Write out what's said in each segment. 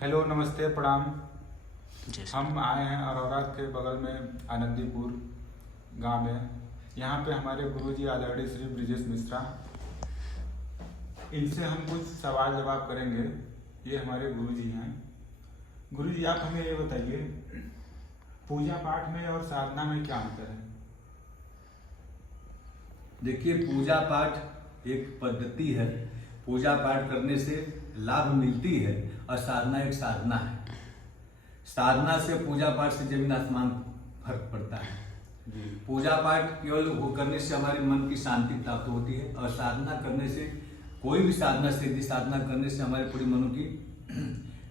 Hello, नमस्ते, प्रणाम। जैसे हम आए हैं अरोरा के बगल में आनंदीपुर गांव में। यहाँ पे हमारे गुरुजी आदरणीय श्री ब्रिजेश मिश्रा, इनसे हम कुछ सवाल जवाब करेंगे। ये हमारे गुरुजी हैं। गुरुजी, आप हमें ये बताइए, पूजा पाठ में और साधना में क्या अंतर है? देखिए, पूजा पाठ एक पद्धति है। पूजा पाठ करने से लाभ मिलती है और साधना एक साधना है। साधना से पूजा पाठ से जमीन आसमान फर्क पड़ता है। पूजा पाठ केवल वो करने से हमारे मन की शांति प्राप्त होती है और साधना करने से, कोई भी साधना सिद्धि साधना करने से हमारे पूरी मनो की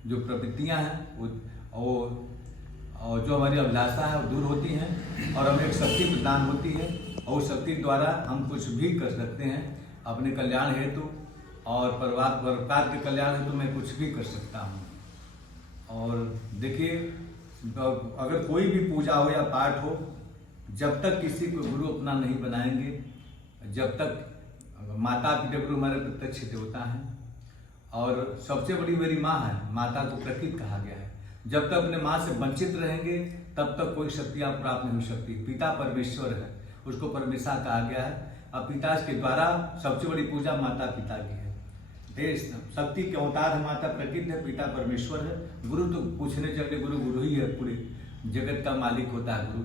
जो प्रवृत्तियां हैं वो और जो हमारी अभिलाषा है वो दूर होती हैं और हमें एक शक्ति प्रदान होती है और उस शक्ति द्वारा हम कुछ भी कर सकते हैं अपने कल्याण हेतु और परिवार के कल्याण हेतु मैं कुछ भी कर सकता हूँ। और देखिए, अगर कोई भी पूजा हो या पाठ हो, जब तक किसी को गुरु अपना नहीं बनाएंगे, जब तक माता पिता गुरु हमारे प्रत्यक्ष देवता हैं और सबसे बड़ी मेरी माँ है, माता को प्रकृति कहा गया है। जब तक अपने माँ से वंचित रहेंगे तब तक कोई शक्ति आप प्राप्त नहीं हो सकती। पिता परमेश्वर है, उसको परमेश्वर कहा गया है और पिता के द्वारा सबसे बड़ी पूजा माता पिता की है। देश शक्ति के अवतार है, माता प्रकृति है, पिता परमेश्वर है। गुरु तो पूछने चले, गुरु ही है, पूरे जगत का मालिक होता है गुरु।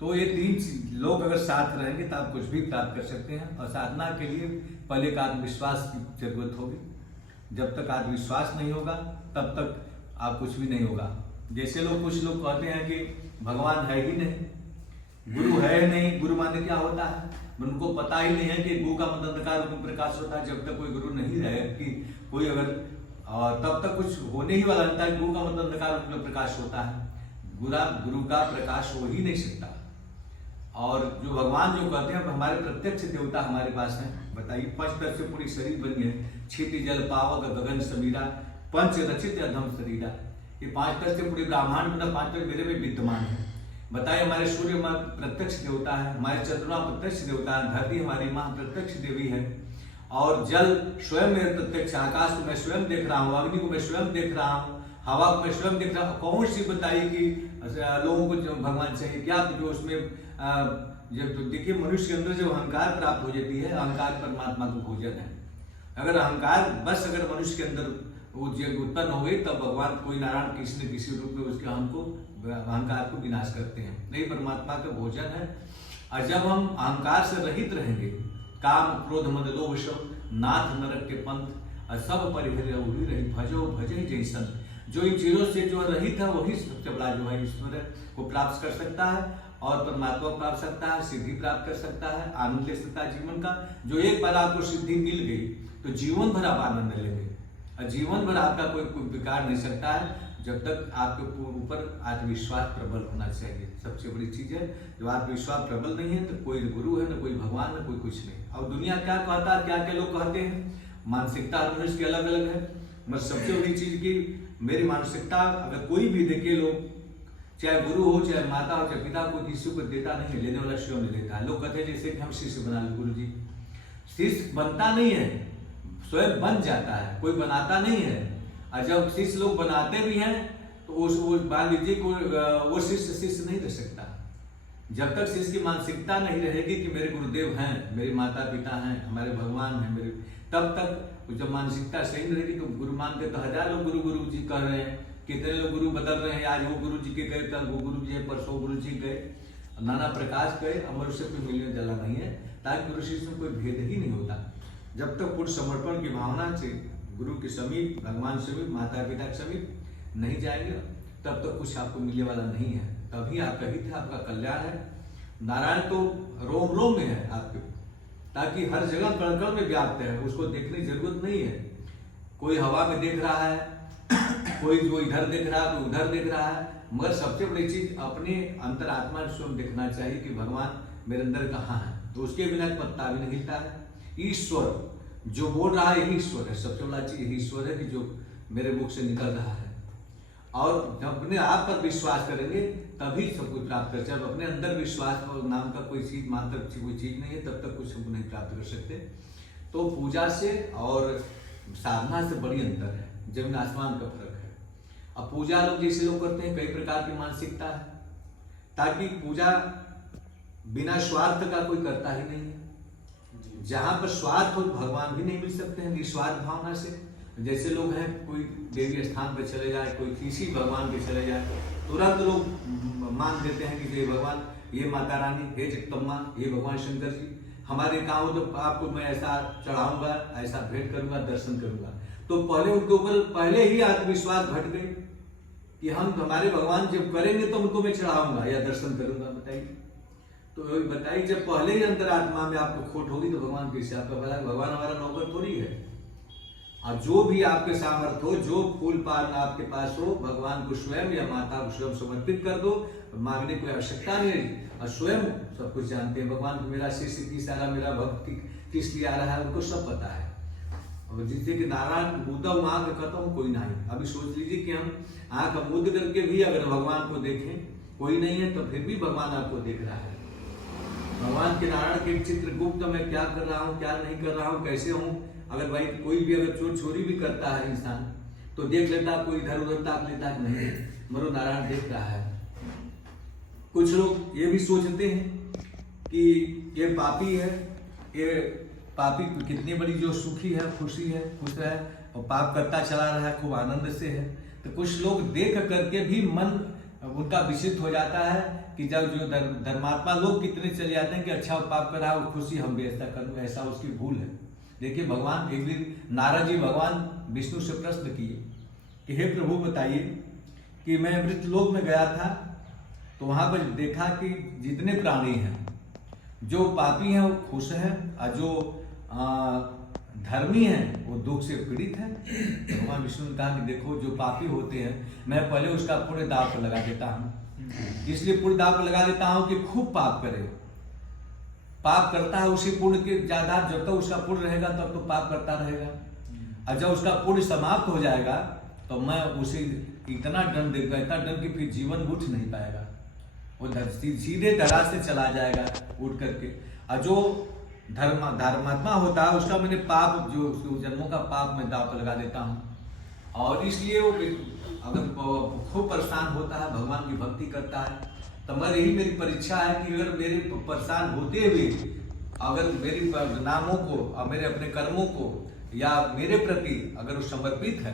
तो ये तीन लोग अगर साथ रहेंगे तो आप कुछ भी प्राप्त कर सकते हैं। और साधना के लिए पहले एक आत्मविश्वास की जरूरत होगी। जब तक आत्मविश्वास नहीं होगा तब तक आप कुछ भी नहीं होगा। जैसे कुछ लोग कहते हैं कि भगवान है ही नहीं, गुरु है ही नहीं। गुरु माने क्या होता है, उनको पता ही नहीं है कि गु का मतलब अंधकार रूप में प्रकाश होता है। जब तक कोई गुरु नहीं रहे कि कोई अगर तब तक कुछ होने ही वाला नहीं था। गु का मतलब अंधकार रूप में प्रकाश होता है। गुरु का प्रकाश हो ही नहीं सकता। और जो भगवान जो कहते हैं हमारे प्रत्यक्ष देवता हमारे पास है। बताइए, पंच तत्व से पूरी शरीर बनी है। क्षिति जल पावक गगन समीरा, पंच रचित अधम शरीरा। ये पांच तत्व से पूरी ब्रह्मांड में, पांच तत्व मेरे में विद्यमान है। बताइए, हमारे सूर्य माँ प्रत्यक्ष देवता है, हमारे चंद्रमा प्रत्यक्ष देवता है, धरती हमारी माँ प्रत्यक्ष देवी है और जल स्वयं मेरे प्रत्यक्ष, आकाश को मैं स्वयं देख रहा हूँ, अग्नि को मैं स्वयं देख रहा हूँ, हवा को मैं स्वयं देख रहा हूँ। कौन सी बताइए कि लोगों को जो भगवान चाहिए क्या, जो उसमें जब देखिए मनुष्य के अंदर जब अहंकार प्राप्त हो जाती है, अहंकार परमात्मा को भोजन है। अगर अहंकार बस अगर मनुष्य के अंदर वो जब उत्पन्न हो गई तब भगवान कोई नारायण किसी न किसी रूप में उसके हमको अहंकार को विनाश करते हैं। नहीं, परमात्मा का भोजन है। और जब हम अहंकार से रहित रहेंगे, काम क्रोध मद लोभ शोक नाथ नरक के पंथ और सब परिहर उड़ी रही भजो भजे जैसन। जो इन चीजों से जो रहित है वही सबसे बड़ा जो है ईश्वर को प्राप्त कर सकता है और परमात्मा प्राप्त सकता है, सिद्धि प्राप्त कर सकता है, आनंद ले सकता है जीवन का। जो एक बार आपको सिद्धि मिल गई तो जीवन भर आप आनंद लेंगे और जीवन भर आपका कोई बिगाड़ नहीं सकता है, जब तक आपके ऊपर आत्मविश्वास प्रबल होना चाहिए। सबसे बड़ी चीज है, जब आत्मविश्वास प्रबल नहीं है तो कोई गुरु है, न कोई भगवान, न कोई कुछ नहीं। और दुनिया क्या कहता है, क्या क्या लोग कहते हैं, मानसिकता मनुष्य की अलग अलग है। बस सबसे बड़ी चीज की मेरी मानसिकता, अगर कोई भी देखे लोग, चाहे गुरु हो, चाहे माता हो, चाहे पिता को, किसी को देता नहीं, लेने वाला स्वयं नहीं लेता है। लोग कहते हैं जैसे कि हम शिष्य बना ले, गुरु जी शिष्य बनता नहीं है, स्वयं बन जाता है, कोई बनाता नहीं है। और जब शिष्य लोग बनाते भी हैं तो वो मान लीजिए वो शिष्य नहीं रह सकता। जब तक शिष्य की मानसिकता नहीं रहेगी कि मेरे गुरुदेव हैं, मेरे माता पिता हैं, हमारे भगवान हैं मेरे, तब तक जब मानसिकता सही नहीं रहेगी तो गुरु मानते तो हजार लोग गुरु गुरु जी कह रहे हैं, कितने लोग गुरु बदल रहे हैं। आज वो गुरु जी के गए, कल वो गुरु जी, परसों गुरु जी गए, नाना प्रकाश गए। अमर से कोई मिलने जला नहीं है, ताकि गुरु शिष्य में कोई भेद ही नहीं होता। जब तक पूर्ण समर्पण की भावना से गुरु के समीप, भगवान समीप, माता पिता के समीप नहीं जाएंगे तब तक कुछ आपको मिलने वाला नहीं है। तभी आपका हित है, आपका कल्याण है। नारायण तो रोम रोम में है आपके, ताकि हर जगह कण कण में व्याप्त है, उसको देखने की जरूरत नहीं है। कोई हवा में देख रहा है, कोई जो इधर देख रहा है, कोई उधर देख रहा है, मगर सबसे बड़ी चीज अपने अंतरात्मा स्वयं देखना चाहिए कि भगवान मेरे अंदर कहाँ है। तो उसके बिना पत्ता भी नहीं हिलता है। ईश्वर जो बोल रहा है यही ईश्वर है। सबसे बड़ा चीज यही ईश्वर है कि जो मेरे मुख से निकल रहा है। और जब अपने आप पर विश्वास करेंगे तभी सब कुछ प्राप्त कर। जब अपने अंदर विश्वास नाम का कोई चीज, मात्र कोई चीज नहीं है, तब तक कुछ हम नहीं प्राप्त कर सकते। तो पूजा से और साधना से बड़ी अंतर है, जमीन आसमान का फर्क है। अब पूजा लोग जैसे लोग करते हैं, कई प्रकार की मानसिकता है, ताकि पूजा बिना स्वार्थ का कोई करता ही नहीं है। जहां पर स्वार्थ हो भगवान भी नहीं मिल सकते हैं निस्वार्थ भावना से। जैसे लोग हैं, कोई देवी स्थान पर चले जाए, कोई किसी भगवान पे चले जाए, तुरंत लोग मान देते हैं कि ये भगवान, ये माता रानी, हे जगदम्बा, ये भगवान शंकर जी, हमारे गाँव तो आपको मैं ऐसा चढ़ाऊंगा, ऐसा भेंट करूंगा, दर्शन करूंगा। तो पहले उनके ऊपर पहले ही आत्मविश्वास घट गए कि हम हमारे भगवान जब करेंगे तो उनको मैं चढ़ाऊंगा या दर्शन करूंगा। बताइए, तो बताइए, जब पहले ही अंतरात्मा में आपको खोट होगी तो भगवान कैसे आपका भला? भगवान हमारा नौकर थोड़ी है। और जो भी आपके सामर्थ्य हो, जो फूल पान आपके पास हो, भगवान को स्वयं या माता को स्वयं समर्पित कर दो, मांगने की आवश्यकता नहीं है। और स्वयं सब कुछ जानते हैं भगवान को, मेरा शिष्य किस आ रहा, मेरा भक्त किस लिए आ रहा है, उनको सब पता है। और जिससे कि नारायण मुद्दा आंख खत्म कोई नहीं। अभी सोच लीजिए कि हम आंख मुद्द करके भी अगर भगवान को देखें कोई नहीं है, तो फिर भी भगवान आपको देख रहा है। भगवान के नारायण के चित्र गुप्त मैं क्या कर रहा हूँ, क्या नहीं कर रहा हूँ, कैसे हूँ। अगर भाई कोई भी अगर चोर चोरी भी करता है इंसान, तो देख लेता, कोई इधर उधर ताक लेता है, नहीं, मरो नारायण देख रहा है। कुछ लोग ये भी सोचते हैं कि ये पापी है, ये पापी कितनी बड़ी जो सुखी है, खुश है, और पाप करता चला रहा है, खूब आनंद से है। तो कुछ लोग देख करके भी मन उनका विचलित हो जाता है कि जब जो धर्मात्मा लोग कितने चले जाते हैं कि अच्छा पाप कर रहा है, खुशी हम भी ऐसा करूँ, ऐसा उसकी भूल है। देखिए, भगवान एक दिन नारद जी भगवान विष्णु से प्रश्न किए कि हे प्रभु बताइए कि मैं मृतलोक में गया था, तो वहां पर देखा कि जितने प्राणी हैं, जो पापी हैं वो खुश हैं, और जो धर्मी हैं वो दुख से पीड़ित हैं। भगवान विष्णु ने कहा कि देखो, जो पापी होते हैं मैं पहले उसका पुण्य दाव पर लगा देता हूँ, इसलिए पुण्य दाव पर लगा देता हूँ कि खूब पाप करे। पाप करता है उसी पुण्य के ज्यादा, जब तक उसका पुण्य रहेगा तब तो पाप करता रहेगा, और जब उसका पुण्य समाप्त हो जाएगा तो मैं उसे इतना दंड देगा, इतना दंड कि फिर जीवन उठ नहीं पाएगा, वो सीधे धरा से चला जाएगा उठ करके। और जो धर्मात्मा होता है उसका मैंने पाप, जो जन्मों का पाप मैं दाव पर लगा देता हूँ। और इसलिए वो अगर खूब परेशान होता है, भगवान की भक्ति करता है, तो यही मेरी परीक्षा है कि अगर मेरे परेशान होते हुए अगर मेरी नामों को और मेरे अपने कर्मों को या मेरे प्रति अगर वो समर्पित है,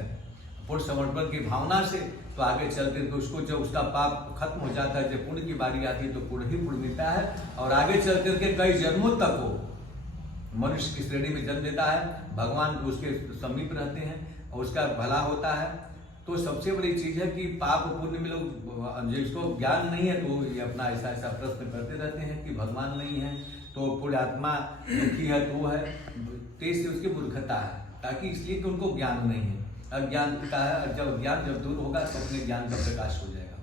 पूर्ण समर्पण की भावना से, तो आगे चलते तो उसको जब उसका पाप खत्म हो जाता है, जब पुण्य की बारी आती है तो पुण्य ही पुण्य मिलता है, और आगे चल करके कई जन्मों तक वो मनुष्य की श्रेणी में जन्म लेता है, भगवान उसके समीप रहते हैं और उसका भला होता है। तो सबसे बड़ी चीज है कि पाप पुण्य में लोग जिसको ज्ञान नहीं है तो ये अपना ऐसा ऐसा प्रश्न करते रहते हैं कि भगवान नहीं है तो पुण्य आत्मा दुखी है, तो है तेज से उसकी मूर्खता है, ताकि इसलिए कि उनको ज्ञान नहीं है। अज्ञान का है, जब ज्ञान जब दूर होगा तो अपने ज्ञान का प्रकाश हो जाएगा।